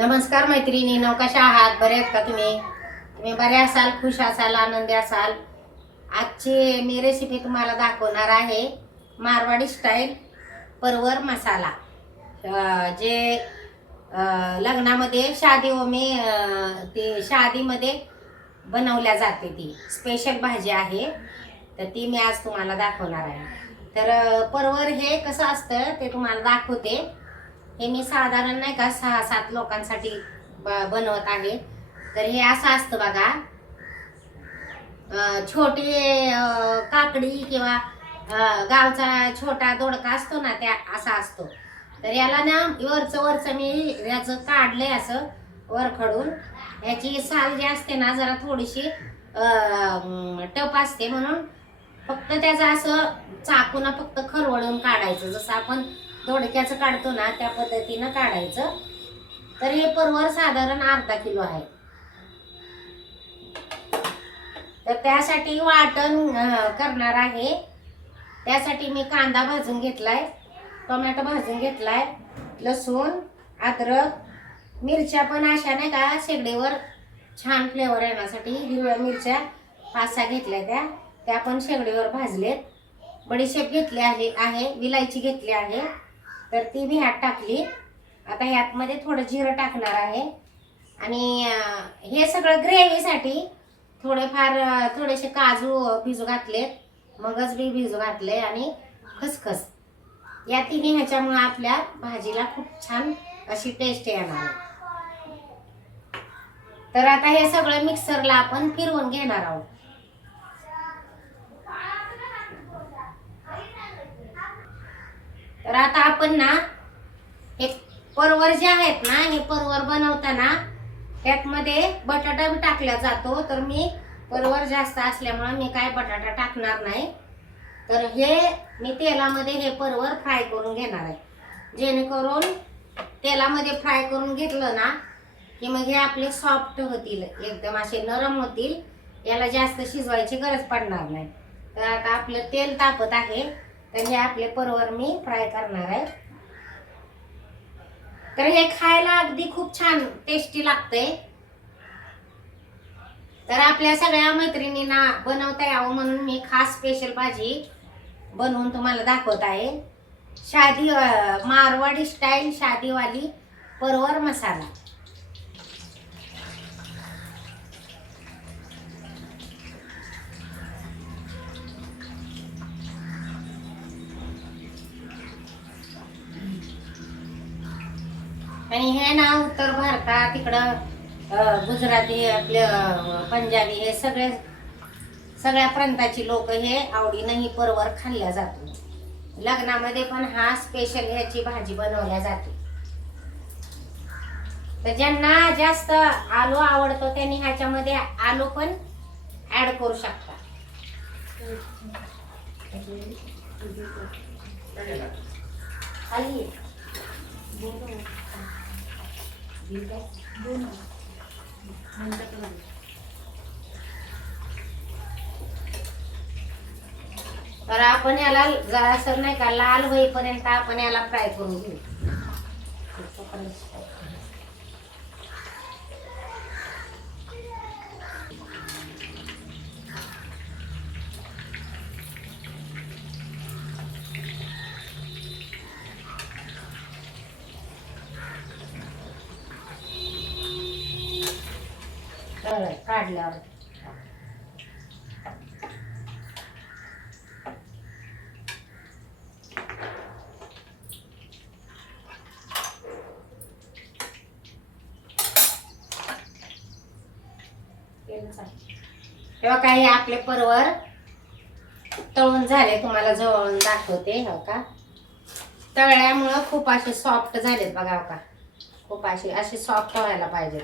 नमस्कार मैत्रिणींनो, कशा आहात? बरे आहेत का तुम्ही? तुम्ही बरे असाल, खुश असाल, आनंदी असाल. आजची मी रेसिपी तुम्हाला दाखवणार आहे मारवाडी स्टाईल परवर मसाला. जे लग्नामध्ये ते शादीमध्ये बनवल्या जाते, ती स्पेशल भाजी आहे. तर ती मी आज तुम्हाला दाखवणार आहे. तर परवर हे कसं असतं ते तुम्हाला दाखवते. हे मी साधारण नाही का 6-7 लोकांसाठी बनवत आहे. तर हे असं असतं बघा, छोटी काकडी किंवा गावचा छोटा दोडका असतो ना, त्या असा असतो. तर याला ना वरचं मी याचं काढलंय असं वरखडून. याची साल जी असते ना जरा थोडीशी टप असते, म्हणून फक्त त्याचं असं चाकून फक्त खरवडून काढायचं, जसं आपण दोडक्याचं काढतो ना त्या पद्धतीनं काढायचं. तर हे परवर साधारण अर्धा किलो आहे. तर त्यासाठी वाटण करणार आहे. त्यासाठी मी कांदा भाजून घेतलाय, टोमॅटो भाजून घेतलाय, लसूण, अद्रक, मिरच्या पण अशा नाही का शेगडीवर छान फ्लेवर येण्यासाठी हिरव्या मिरच्या 5-6 घेतल्या, त्या पण शेगडीवर भाजलेत. बडीशेप घेतली आहे, विलायची घेतली आहे, तर ती मी ह्यात टाकली. आता ह्यातमध्ये थोडं जिरं टाकणार आहे. आणि हे सगळं ग्रेव्हीसाठी थोडेसे काजू भिजू घातलेत, मगज बी भिजू घातले आणि खसखस. या तिन्ही ह्याच्यामुळे आपल्या भाजीला खूप छान अशी टेस्ट येणार आहे. तर आता हे सगळं मिक्सरला आपण फिरवून घेणार आहोत. तर आता आपण ना हे परवर जे आहेत ना, हे परवर बनवताना त्यातमध्ये बटाटा बी टाकला जातो. तर मी परवर जास्त असल्यामुळे मी काय बटाटा टाकणार नाही. तर हे मी तेलामध्ये हे परवर फ्राय करून घेणार आहे, जेणेकरून तेलामध्ये फ्राय करून घेतलं ना की मग हे आपले सॉफ्ट होतील, एकदम असे नरम होतील. याला जास्त शिजवायची गरज पडणार नाही. तर आता आपलं तेल तापत आहे, तर हे आपले परवर मी फ्राय करणार आहे. तर हे खायला अगदी खूप छान टेस्टी लागते. तर आपल्या सगळ्या मैत्रिणींना बनवता यावं म्हणून मी खास स्पेशल भाजी बनवून तुम्हाला दाखवत आहे. मारवाडी स्टाईल शादीवाली परवर मसाला. आणि हे ना उत्तर भारतात तिकडं गुजराती, आपलं पंजाबी, हे सगळ्या प्रांताची लोक हे आवडीनं ही परवर खाल्ल्या जातो. लग्नामध्ये पण हा स्पेशल ह्याची भाजी बनवल्या जाते. तर ज्यांना जास्त आलू आवडतो त्यांनी ह्याच्यामध्ये आलू पण ऍड करू शकता. खाली तर आपण याला जरासं नाही का लाल होईपर्यंत आपण याला फ्राय करून घेऊ. काढल्यावर तेव्हा काही आपले परवर तळून झाले, तुम्हाला जवळून दाखवते. हो का, तळल्यामुळं खूप असे सॉफ्ट झालेत बघा. हो का, खूप असे सॉफ्ट व्हायला पाहिजेत.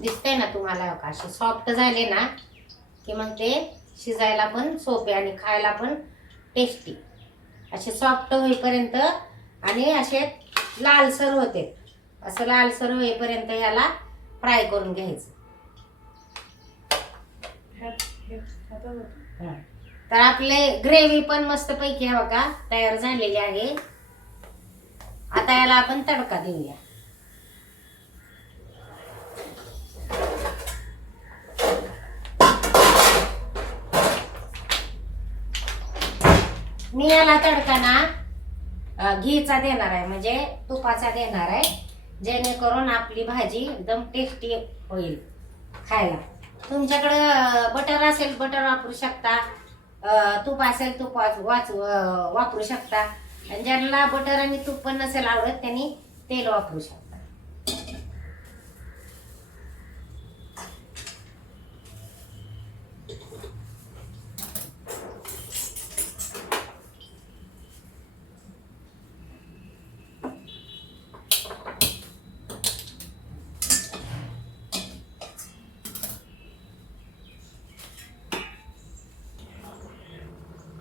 दिसतंय ना तुम्हाला? हो का, असे सॉफ्ट झाले ना की मग ते शिजायला पण सोपे आणि खायला पण टेस्टी. असे सॉफ्ट होईपर्यंत आणि असे लालसर होते, असं लालसर होईपर्यंत याला फ्राय करून घ्यायचं. तर आपले ग्रेव्ही पण मस्त पैकी बघा तयार झालेली आहे. आता याला आपण तडका देऊया. मी याला तडका ना घीचा देणार आहे, म्हणजे तुपाचा देणार आहे, जेणेकरून आपली भाजी एकदम टेस्टी होईल खायला. तुमच्याकडं बटर असेल बटर वापरू शकता, तूप असेल तूप वापरू शकता, आणि ज्यांना बटर आणि तूप पण नसेल आवडत त्यांनी तेल वापरू शकता.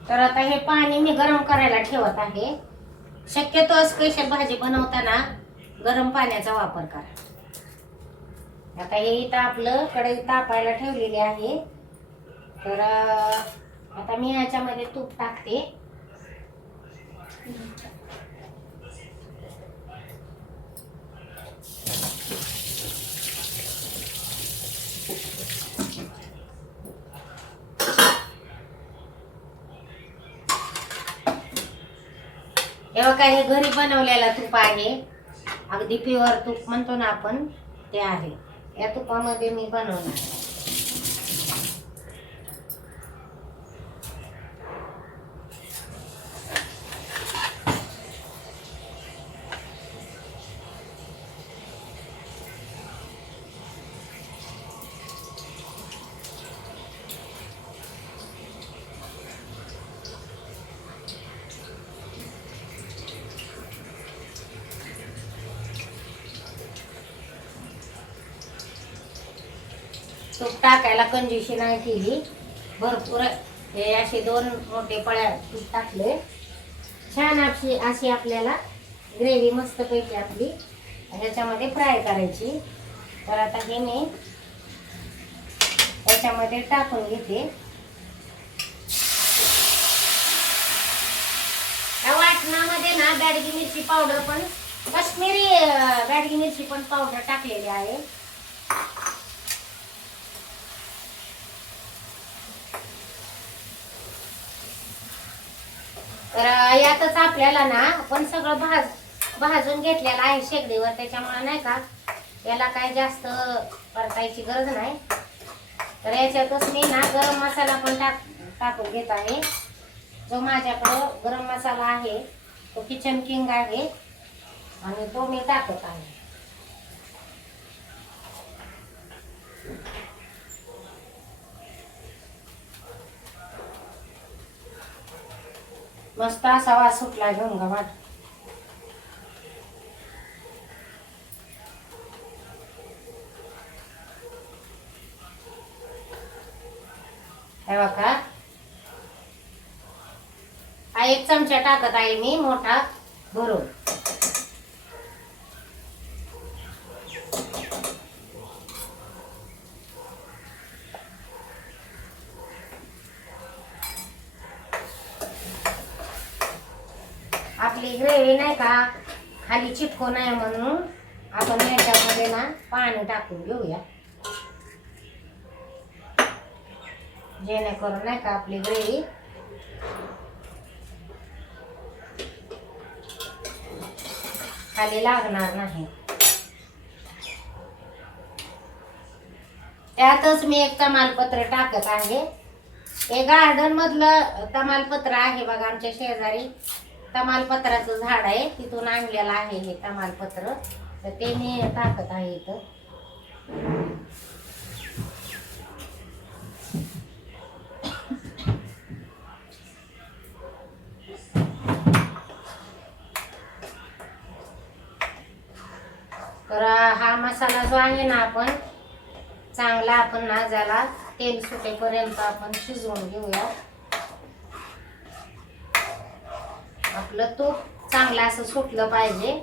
तर आता हे पाणी मी गरम करायला ठेवत आहे. शक्यतो स्पेशल भाजी बनवताना गरम पाण्याचा वापर करा. आता हे इथं आपलं कढई तापायला ठेवलेली आहे. तर आता मी ह्याच्यामध्ये तूप टाकते. हे बघा, हे घरी बनवलेला तूप आहे, अगदी प्युअर तूप म्हणतो ना आपण, ते आहे. या तुपामध्ये मी बनवणार. तूप टाकायला कंजूशी नाही केली, भरपूर हे असे 2 मोठे पळ्या तूप टाकले. छान अशी आपल्याला ग्रेव्ही मस्तपैकी आपली ह्याच्यामध्ये फ्राय करायची. तर आता हे मी ह्याच्यामध्ये टाकून घेते. या वाटणामध्ये ना बॅडगी मिरची पावडर पण, काश्मीरी बॅडगी मिरची पण पावडर टाकलेली आहे. तर यातच आपल्याला ना आपण सगळं भाजून घेतलेलं आहे शेगडीवर, त्याच्यामुळे नाही का याला काय जास्त परतायची गरज नाही. तर याच्यातच मी ना गरम मसाला पण टाकून घेत आहे. जो माझ्याकडं गरम मसाला आहे तो किचन किंग आहे, आणि तो मी टाकत आहे. मस्त असा वास सुटला घेऊन गा वाट. हे बघा, हा 1 चमचा टाकत आहे मी मोठा भरून. आपली ग्रेव्ही नाही का खाली चिटको नाही म्हणून आपण याच्यामध्ये ना पाणी टाकून घेऊया, जेणेकरून नाही का आपली ग्रेव्ही खाली लागणार नाही. त्यातच मी 1 तमालपत्र टाकत आहे. हे गार्डन मधलं तमालपत्र आहे बघा, आमच्या शेजारी तमालपत्राचं झाड आहे, तिथून आणलेलं आहे हे तमालपत्र. तर ते मी टाकत आहे इथं. तर हा मसाला जो आहे ना आपण चांगला आपण ना ज्याला तेल सुटेपर्यंत आपण शिजवून घेऊया. आपलं तूप चांगलं असं सुटलं पाहिजे.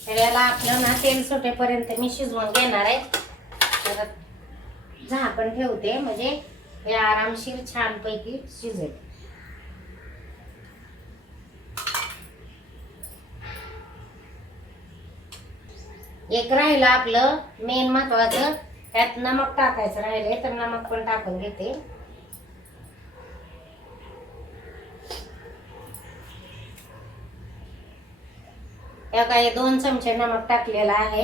तर याला याला आपलं ना तेल सुटेपर्यंत मी शिजवून घेणार आहे. तर झाकण ठेवते म्हणजे हे आरामशीर छानपैकी शिजेल. एक राहिलं आपलं मेन महत्वाचं, त्यात नमक टाकायचं राहिले, तर नमक पण टाकून घेते. त्या काही 2 चमचे नमक टाकलेलं आहे.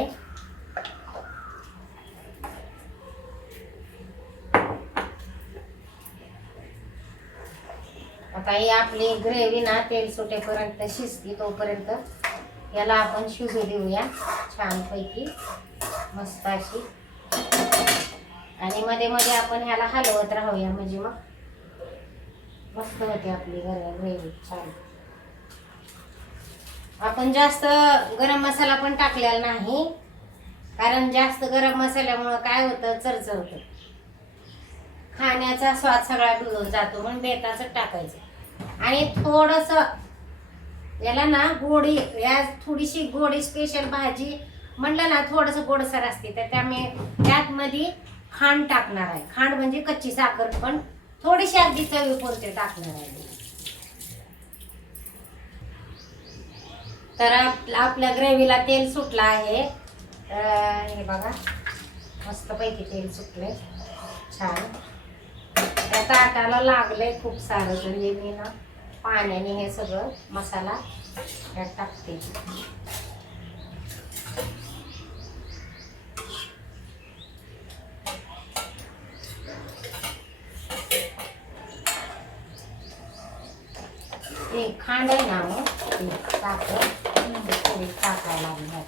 आता ही आपली ग्रेव्ही ना तेल सुटेपर्यंत शिजते, तोपर्यंत याला आपण शिजू देऊया छानपैकी मस्त अशी. आणि मध्ये मध्ये आपण ह्याला हलवत राहूया, म्हणजे मग मस्त होते आपली ग्रेव्ही छान. आपण जास्त गरम मसाला पण टाकलेला नाही, कारण जास्त गरम मसाल्यामुळं काय होतं, चरचरतं, खाण्याचा स्वाद सगळा बिघडून जातो. म्हणून बेताचं टाकायचं. आणि थोडस याला ना गोडी, या थोडीशी गोडी स्पेशल भाजी म्हणलं ना, थोडस गोडसर असते, तर त्यामुळे त्यात मध्ये खांड टाकणार आहे. खांड म्हणजे कच्ची साखर, पण थोडीशी अगदी चवीपुरते टाकणार आहे. तर आपल्या ग्रेव्हीला तेल सुटलं आहे. हे बघा मस्तपैकी तेल सुटले छान. त्या ताटाला लागलंय खूप सारं, तर हे मी ना पाण्याने हे सगळं मसाला यात टाकते. ते खांड आहे ना, मग साखर थोडी टाकायला लागली.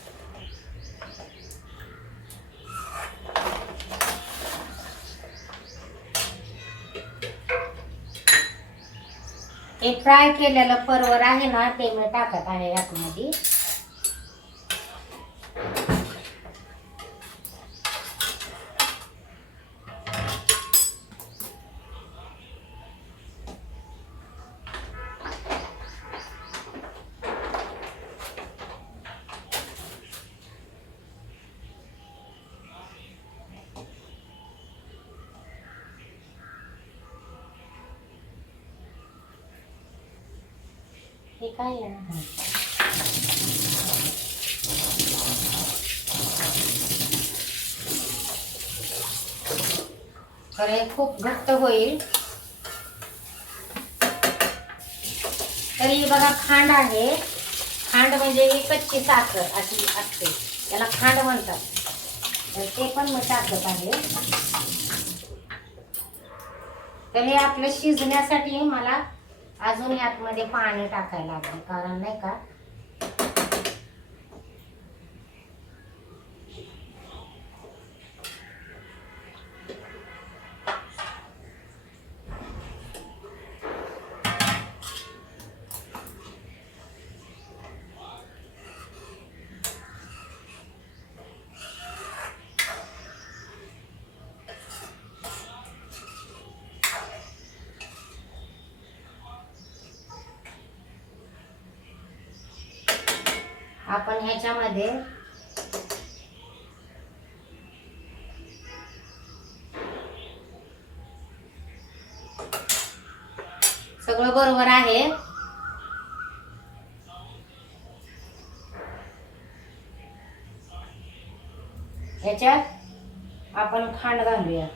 हे फ्राय केलेलं परवर आहे ना, ते मी टाकत आहे यातमध्ये. हे काय आहे, खरे खूप घट्ट होईल. तरी बघा खांड आहे. खांड म्हणजे ही कच्ची साखर अशी असते, त्याला खांड म्हणतात. तर ते पण मी टाकत आहे. तर हे आपलं शिजण्यासाठी मला अजून यातमध्ये पाणी टाकायला लागेल, कारण नाही का आपण ह्याच्यामध्ये सगळं बरोबर आहे. ह्याच्यात आपण खांड घालूया.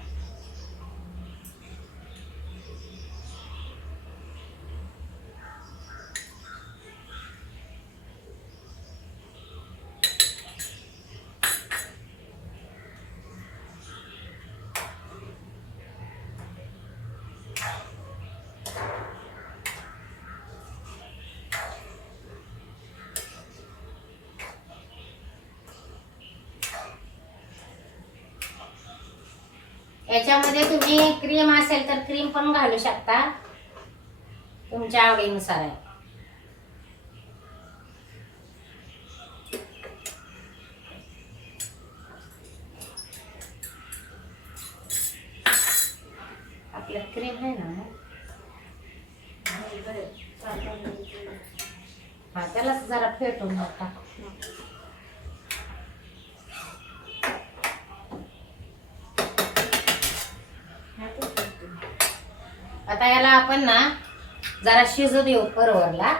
याच्यामध्ये तुम्ही क्रीम असेल तर क्रीम पण घालू शकता, तुमच्या आवडीनुसार आहे. आपल्या क्रीम आहे ना, हा त्याला जरा फेटून टाक. आता याला आपण ना जरा शिजू देऊ परवरला.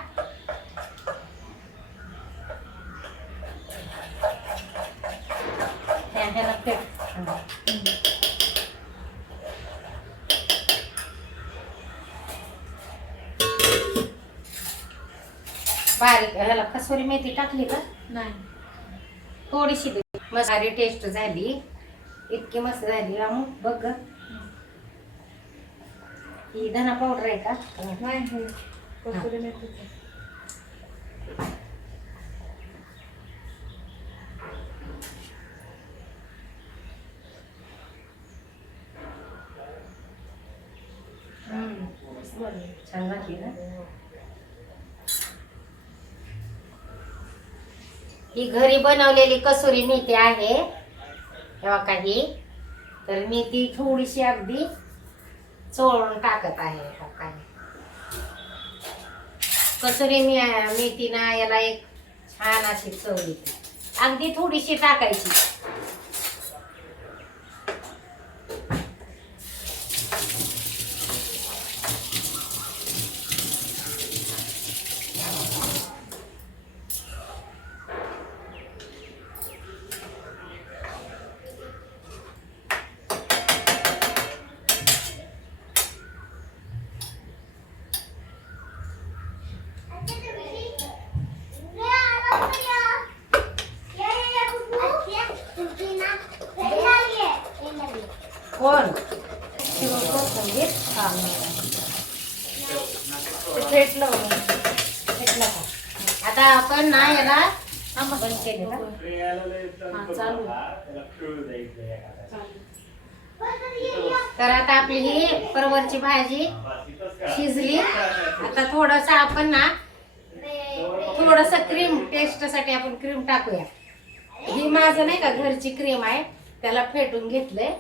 ह्याला बारीक ह्याला कसुरी मेथी टाकली का? नाही. थोडीशी मसाली टेस्ट झाली, इतकी मस्त झाली. रामू बघ ग, ही धना पावडर आहे का? नाही, कसुरी मेथीचं. छान लागली ना. ही घरी बनवलेली कसुरी मेथी आहे तेव्हा काही, तर मी ती थोडीशी अगदी चोळून टाकत आहे. काही कसुरी मेथी ना याला एक छान अशी चव येते. अगदी थोडीशी टाकायची. कोण फेटलं आता आपण ना याला बंद केलेला. चालू. तर आता आपली ही परवरची भाजी शिजली. आता थोडस आपण ना थोडस क्रीम टेस्ट साठी आपण क्रीम टाकूया. ही माझं नाही का घरची क्रीम आहे, त्याला फेटून घेतलंय.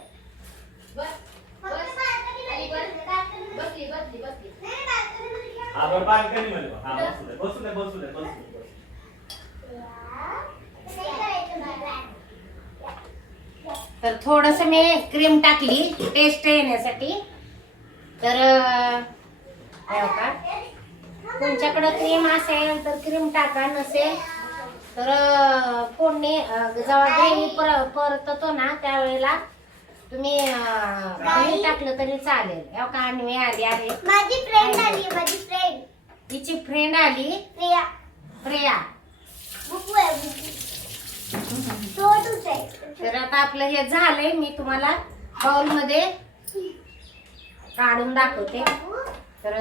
तर थोडस मी क्रीम टाकली टेस्ट येण्यासाठी. तर तुमच्याकडे क्रीम असेल तर क्रीम टाका, नसेल तर फोडणी जेव्हा ग्रेव्ही परततो ना त्यावेळेला तुम्ही दही टाकलं तरी चालेल. का अन्वी आली आहे, माझी फ्रेंड आली, माझी फ्रेंड, तिची फ्रेंड आली प्रिया. प्रिया. बुकू आहे, बुकू. छोटूच आहे. तर आता आपलं हे झालंय. मी तुम्हाला बाउल मध्ये काढून दाखवते. तर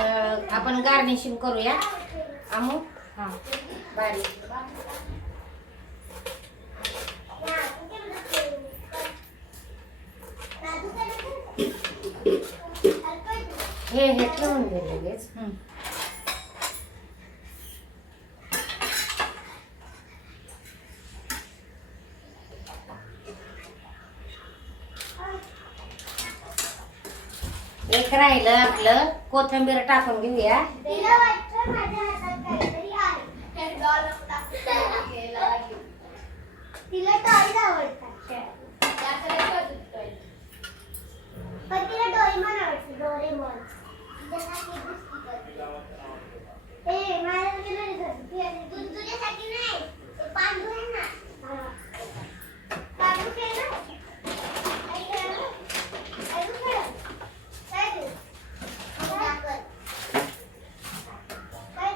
आपण गार्निशिंग करूया. आमू बारीक हे ठेवून दे लगेच. एक राहिलं आपलं, कोथिंबीर टाकून घेऊया. तिला वाटतं माझ्या हातात काहीतरी आहे. तिला टॉयज आवडतात, पण तिला डोरेमॉन आवडतं. डोरेमॉन तुझ्यासाठी नाही, पांडू आहे ना, पांडू खेळ ना. काय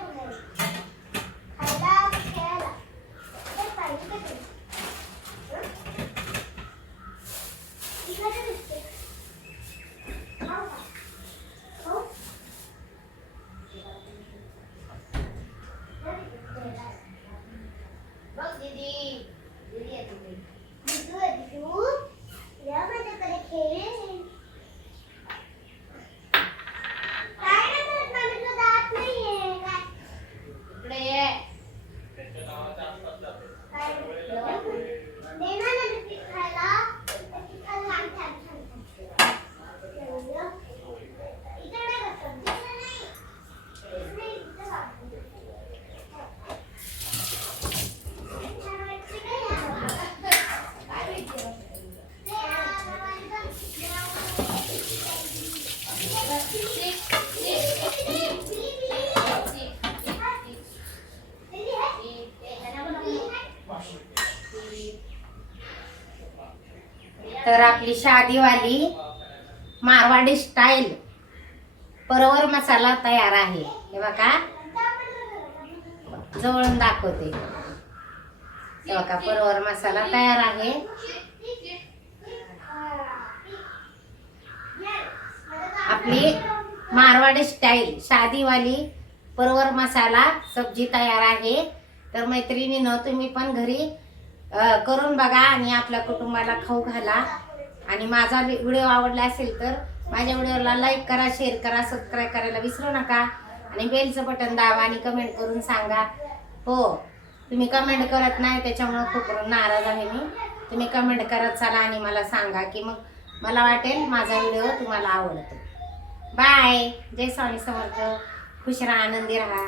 तर आपली शादीवाली मारवाडी स्टाईल परवर मसाला तयार आहे. हे बघा जवळून दाखवते. हे बघा परवर मसाला तयार आहे. आपली मारवाडी स्टाईल शादीवाली परवर मसाला सब्जी तयार आहे. तर मैत्रिणीनं तुम्ही पण घरी करून बघा आणि आपल्या कुटुंबाला खाऊ घाला. आणि माझा व्हिडिओ आवडला असेल तर माझ्या व्हिडिओला लाईक करा, शेअर करा, सबस्क्राईब करायला विसरू नका. आणि बेलचं बटन दाबा आणि कमेंट करून सांगा. हो, तुम्ही कमेंट करत नाही त्याच्यामुळे खूप नाराज आहे मी. तुम्ही कमेंट करत चला आणि मला सांगा की मग मला वाटेल माझा व्हिडिओ तुम्हाला आवडतो. बाय. जय स्वामी समर्थ. खुश राहा, आनंदी राहा.